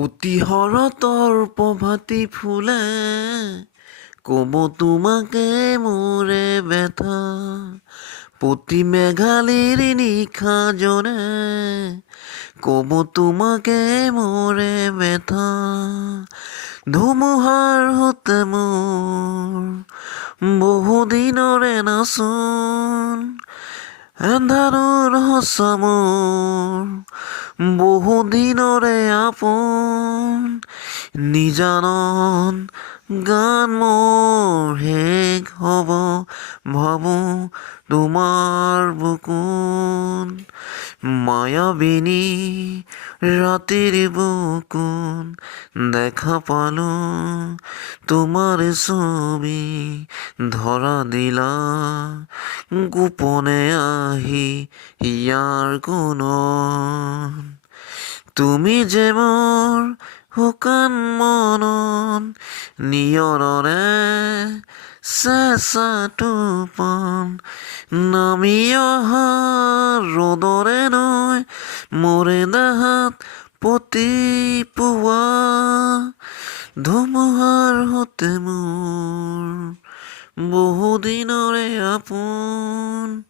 পুতিহৰতৰ প্ৰভাতী ফুলে ক'ব তোমাকে মোৰে ব্যথা। পুতি মেঘালীৰ নিশা জনে ক'ব তোমাকে মোৰে ব্যথা। ধুমুহাৰ সৈতে মোৰ বহুদিনৰে নাচোন, এন্ধাৰৰ সঁচা মোৰ বহুদিনৰে আপোন। নিজানত গান মোৰ শেষ হ'ব ভাবোঁ তোমাৰ বুকুত। মায়াবিনী ৰাতিৰ বুকুত দেখা পালোঁ তোমাৰ ছবি, ধৰা দিলা গোপনে আহি ইয়াৰ কোণত। তুমি যে মোৰ শুকান মনত নিয়ৰৰে চেঁচা টোপন, নামি অহা ৰ'দৰে নৈ মোৰে দেহত প্ৰতিপুৱা। ধুমুহাৰ সৈতে মোৰ বহুদিনৰে আপোন।